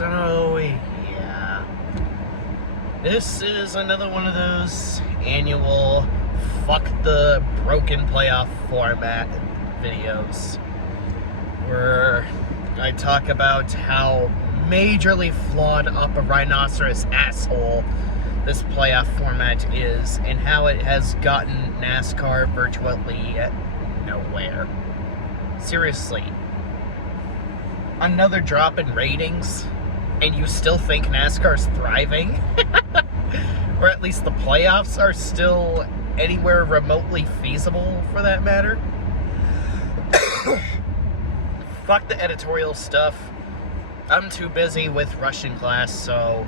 So, yeah. This is another one of those annual fuck the broken playoff format videos where I talk about how majorly flawed up a rhinoceros asshole this playoff format is and how it has gotten NASCAR virtually nowhere. Seriously. Another drop in ratings, and you still think NASCAR's thriving? Or at least the playoffs are still anywhere remotely feasible, for that matter? Fuck the editorial stuff. I'm too busy with Russian class, so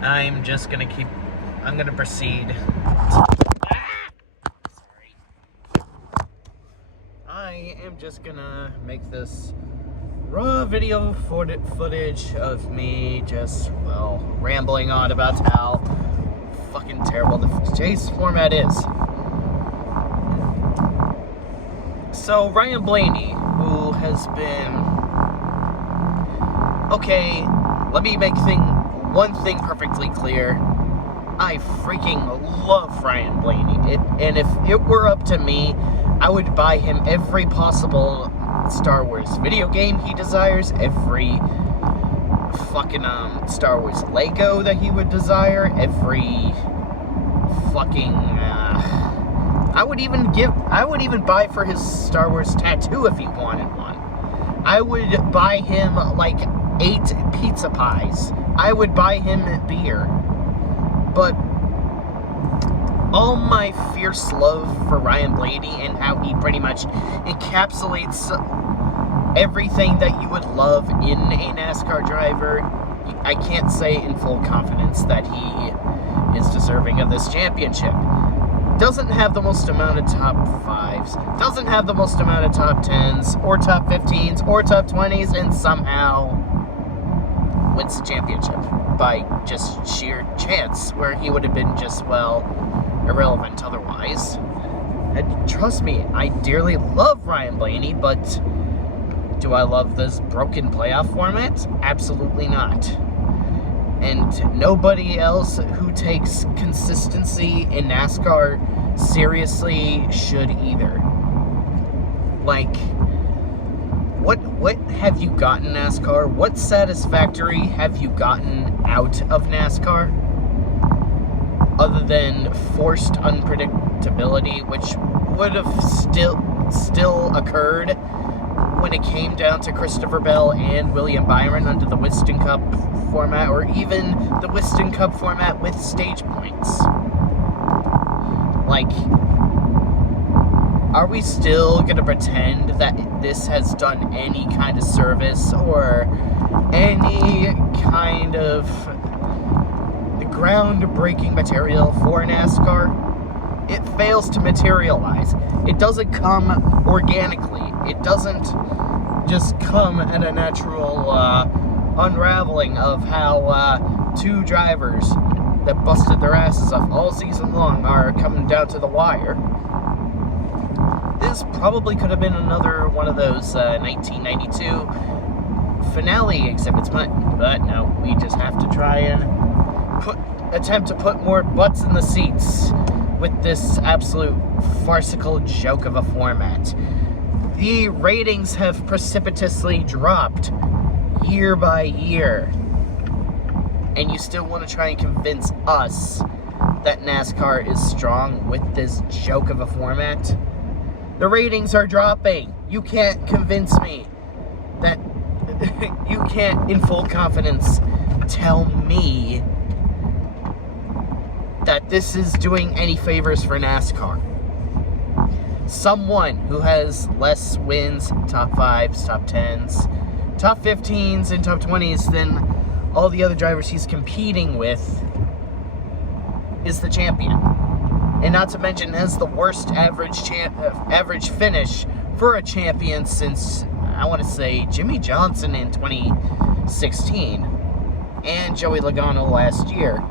I'm gonna proceed. Sorry. I am just gonna make this raw video footage of me just, rambling on about how fucking terrible the chase format is. So, Ryan Blaney, who has been... Okay, let me make one thing perfectly clear. I freaking love Ryan Blaney. And if it were up to me, I would buy him every possible Star Wars video game he desires, every fucking Star Wars Lego that he would desire, every fucking I would even buy for his Star Wars tattoo if he wanted one. I would buy him like 8 pizza pies. I would buy him beer. But all my fierce love for Ryan Blaney and how he pretty much encapsulates everything that you would love in a NASCAR driver, I can't say in full confidence that he is deserving of this championship. Doesn't have the most amount of top 5s, doesn't have the most amount of top 10s, or top 15s, or top 20s, and somehow wins the championship by just sheer chance, where he would have been just, irrelevant otherwise. And trust me, I dearly love Ryan Blaney, but do I love this broken playoff format? Absolutely not. And nobody else who takes consistency in NASCAR seriously should either. Like, what have you gotten, NASCAR? What satisfactory have you gotten out of NASCAR? Other than forced unpredictability, which would have still occurred when it came down to Christopher Bell and William Byron under the Winston Cup format, or even the Winston Cup format with stage points. Like, are we still gonna pretend that this has done any kind of service or any kind of groundbreaking material for NASCAR? It fails to materialize. It doesn't come organically. It doesn't just come at a natural unraveling of how 2 drivers that busted their asses off all season long are coming down to the wire. This probably could have been another one of those 1992 finale exhibits, but no, we just have to try and attempt to put more butts in the seats with this absolute farcical joke of a format. The ratings have precipitously dropped year by year, and you still want to try and convince us that NASCAR is strong with this joke of a format? The ratings are dropping. You can't convince me that you can't in full confidence tell me that this is doing any favors for NASCAR. Someone who has less wins, top 5s, top 10s, top 15s, and top 20s than all the other drivers he's competing with is the champion. And not to mention has the worst average finish for a champion since, I want to say, Jimmy Johnson in 2016 and Joey Logano last year.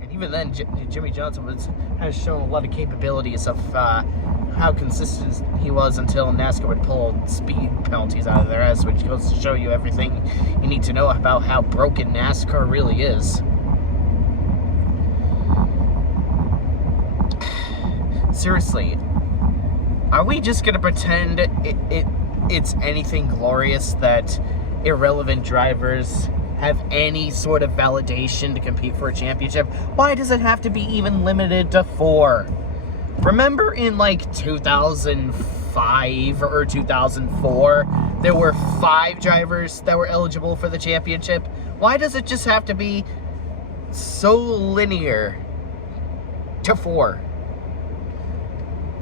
And even then, Jimmy Johnson has shown a lot of capabilities of how consistent he was until NASCAR would pull speed penalties out of their ass, which goes to show you everything you need to know about how broken NASCAR really is. Seriously, are we just gonna pretend it's anything glorious that irrelevant drivers have any sort of validation to compete for a championship? Why does it have to be even limited to 4? Remember in like 2005 or 2004, there were 5 drivers that were eligible for the championship? Why does it just have to be so linear to 4?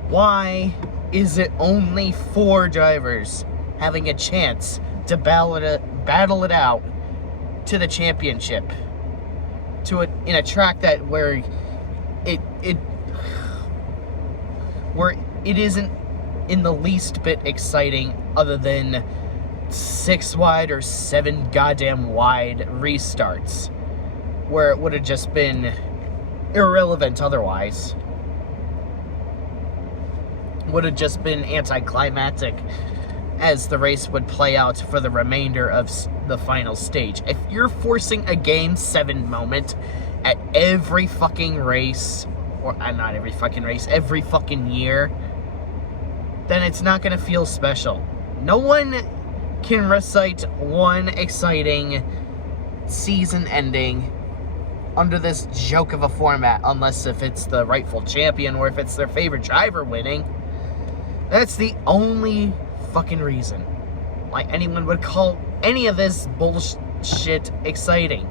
Why is it only 4 drivers having a chance to battle it out to the championship, in a track that where it isn't in the least bit exciting, other than 6 wide or 7 goddamn wide restarts, where it would have just been irrelevant otherwise. Would have just been anticlimactic as the race would play out for the remainder of the final stage. If you're forcing a Game 7 moment at every fucking race, or not every fucking race, every fucking year, then it's not going to feel special. No one can recite one exciting season ending under this joke of a format, unless if it's the rightful champion or if it's their favorite driver winning. That's the only fucking reason why anyone would call any of this bullshit exciting.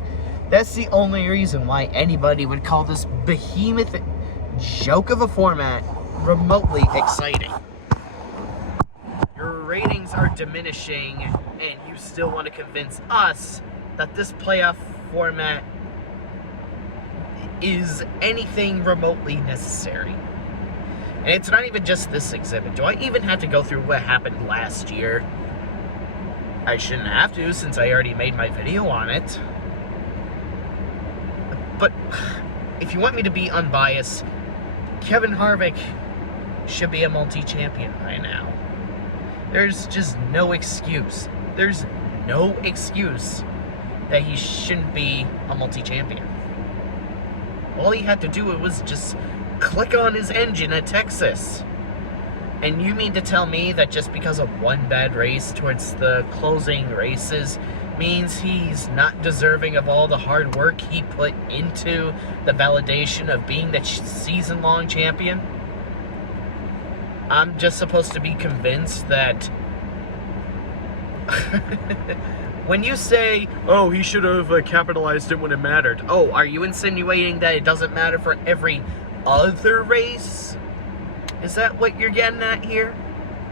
That's the only reason why anybody would call this behemoth joke of a format remotely exciting. Your ratings are diminishing, and you still want to convince us that this playoff format is anything remotely necessary. And it's not even just this exhibit. Do I even have to go through what happened last year? I shouldn't have to, since I already made my video on it. But if you want me to be unbiased, Kevin Harvick should be a multi-champion by now. There's just no excuse. There's no excuse that he shouldn't be a multi-champion. All he had to do was just click on his engine at Texas. And you mean to tell me that just because of one bad race towards the closing races means he's not deserving of all the hard work he put into the validation of being the season-long champion? I'm just supposed to be convinced that when you say, oh, he should have capitalized it when it mattered. Oh, are you insinuating that it doesn't matter for every other race? Is that what you're getting at here?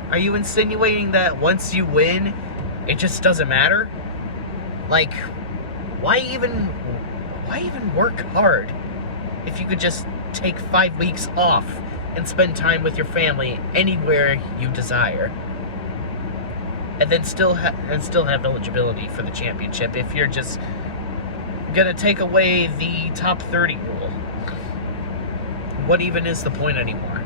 Are you insinuating that once you win, it just doesn't matter? Like, why even work hard if you could just take 5 weeks off and spend time with your family anywhere you desire, and then still have eligibility for the championship if you're just gonna take away the top 30 rule? What even is the point anymore?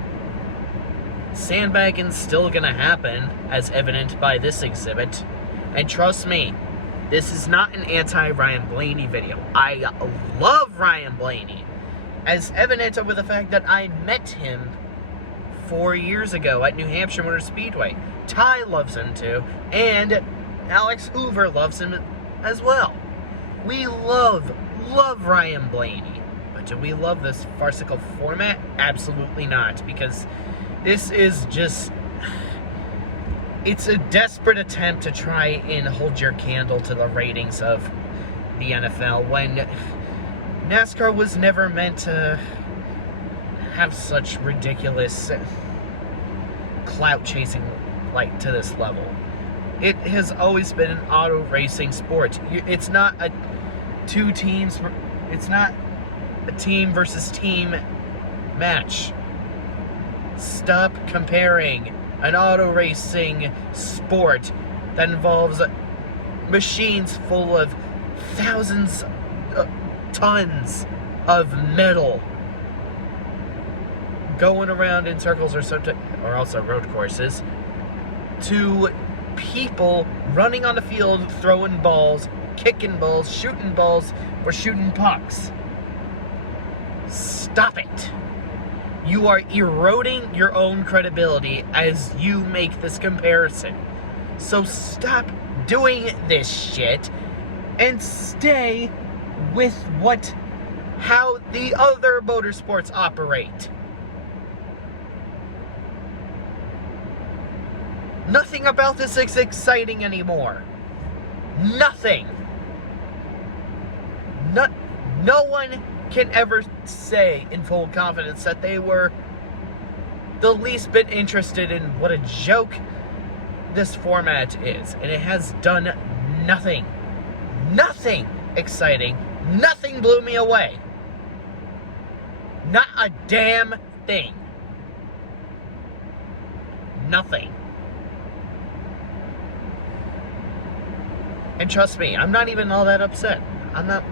Sandbagging's still gonna happen, as evident by this exhibit. And trust me, this is not an anti-Ryan Blaney video. I love Ryan Blaney, as evident over the fact that I met him 4 years ago at New Hampshire Motor Speedway. Ty loves him too, and Alex Hoover loves him as well. We love Ryan Blaney. But do we love this farcical format? Absolutely not, because this is just, it's a desperate attempt to try and hold your candle to the ratings of the NFL when NASCAR was never meant to have such ridiculous clout chasing like to this level. It has always been an auto racing sport. It's not a it's not a team versus team match. Stop comparing an auto racing sport that involves machines full of thousands of tons of metal going around in circles or also road courses to people running on the field, throwing balls, kicking balls, shooting balls, or shooting pucks. Stop it. You are eroding your own credibility as you make this comparison. So stop doing this shit and stay with how the other motorsports operate. Nothing about this is exciting anymore. Nothing. No one can ever say in full confidence that they were the least bit interested in what a joke this format is. And it has done nothing. Nothing exciting. Nothing blew me away. Not a damn thing. Nothing. And trust me, I'm not even all that upset. I'm not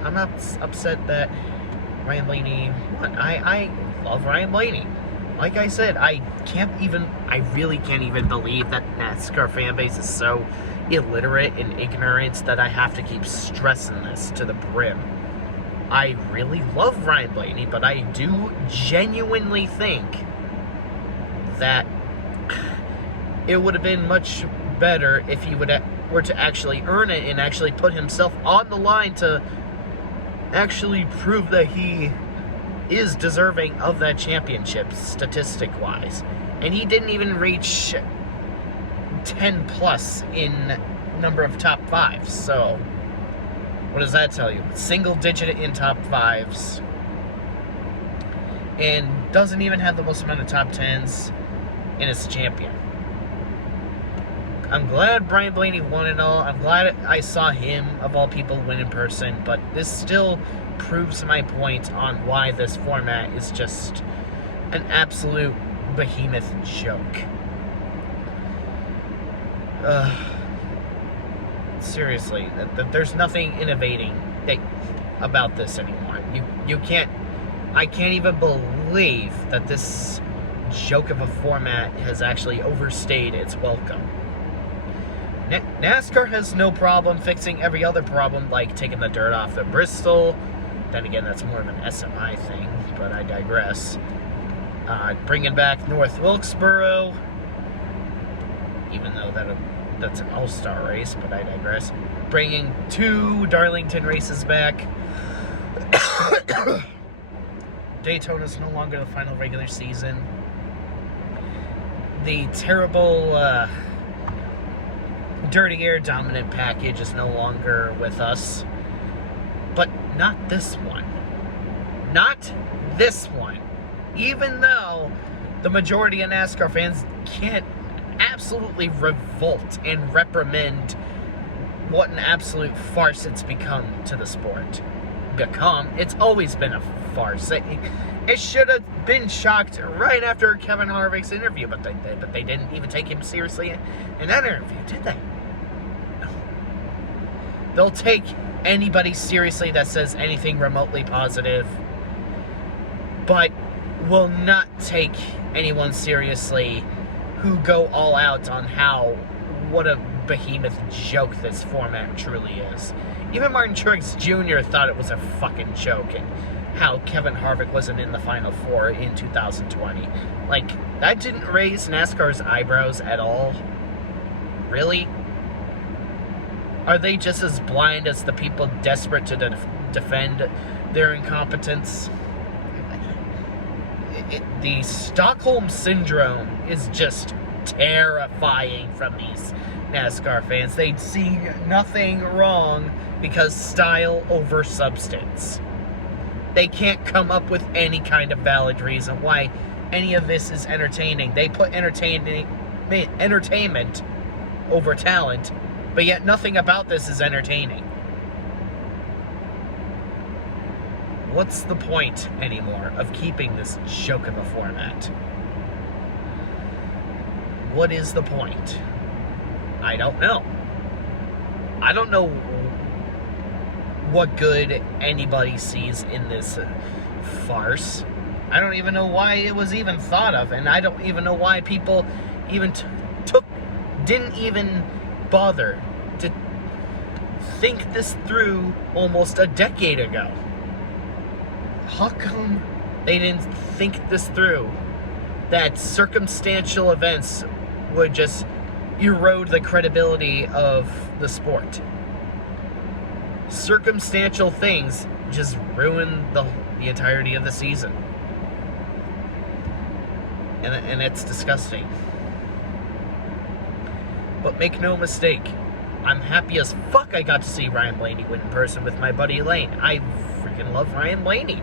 upset that Ryan Blaney won. I love Ryan Blaney. Like I said, I really can't even believe that NASCAR fan base is so illiterate and ignorant that I have to keep stressing this to the brim. I really love Ryan Blaney, but I do genuinely think that it would have been much better if he were to actually earn it and actually put himself on the line to actually prove that he is deserving of that championship statistic-wise. And he didn't even reach 10 plus in number of top fives. So what does that tell you? Single digit in top fives. And doesn't even have the most amount of top tens and is a champion. I'm glad Brian Blaney won it all. I'm glad I saw him, of all people, win in person. But this still proves my point on why this format is just an absolute behemoth joke. Seriously, there's nothing innovating about this anymore. I can't even believe that this joke of a format has actually overstayed its welcome. NASCAR has no problem fixing every other problem, like taking the dirt off the Bristol. Then again, that's more of an SMI thing, but I digress. Bringing back North Wilkesboro, even though that's an all-star race, but I digress. Bringing 2 Darlington races back. Daytona's no longer the final regular season. The terrible Dirty Air dominant package is no longer with us. But not this one. Not this one. Even though the majority of NASCAR fans can't absolutely revolt and reprimand what an absolute farce it's become to the sport. It's always been a farce. It should have been shocked right after Kevin Harvick's interview, but they didn't even take him seriously in that interview, did they? No. They'll take anybody seriously that says anything remotely positive, but will not take anyone seriously who go all out on what a behemoth joke this format truly is. Even Martin Truex Jr. thought it was a fucking joke, and how Kevin Harvick wasn't in the Final Four in 2020. Like, that didn't raise NASCAR's eyebrows at all. Really? Are they just as blind as the people desperate to defend their incompetence? The Stockholm Syndrome is just terrifying from these NASCAR fans. They see nothing wrong because style over substance. They can't come up with any kind of valid reason why any of this is entertaining. They put entertainment over talent, but yet nothing about this is entertaining. What's the point anymore of keeping this joke of a format? What is the point? I don't know. I don't know what good anybody sees in this farce. I don't even know why it was even thought of, and I don't even know why people even didn't even bother to think this through almost a decade ago. How come they didn't think this through? That circumstantial events would just erode the credibility of the sport. Circumstantial things just ruin the entirety of the season. And it's disgusting. But make no mistake, I'm happy as fuck I got to see Ryan Blaney win in person with my buddy Lane. I freaking love Ryan Blaney.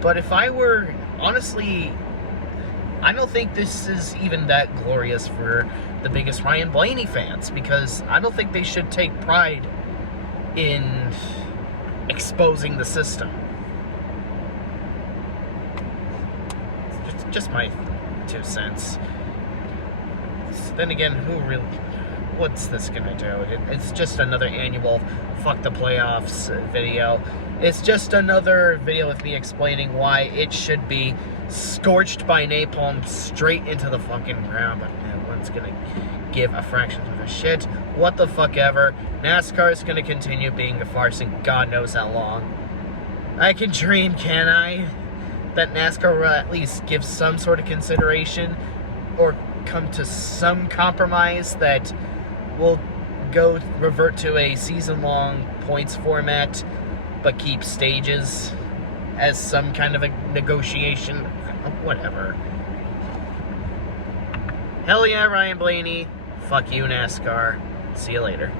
But if I were, honestly, I don't think this is even that glorious for the biggest Ryan Blaney fans, because I don't think they should take pride in exposing the system. Just my 2 cents. Then again, what's this gonna do? It's just another annual fuck the playoffs video. It's just another video with me explaining why it should be scorched by napalm straight into the fucking ground, but no one's gonna give a fraction of a shit. What the fuck ever. NASCAR is gonna continue being a farce, and God knows how long. I can dream, can I? That NASCAR will at least give some sort of consideration or come to some compromise that will revert to a season-long points format, but keep stages as some kind of a negotiation. Whatever. Hell yeah, Ryan Blaney. Fuck you, NASCAR. See you later.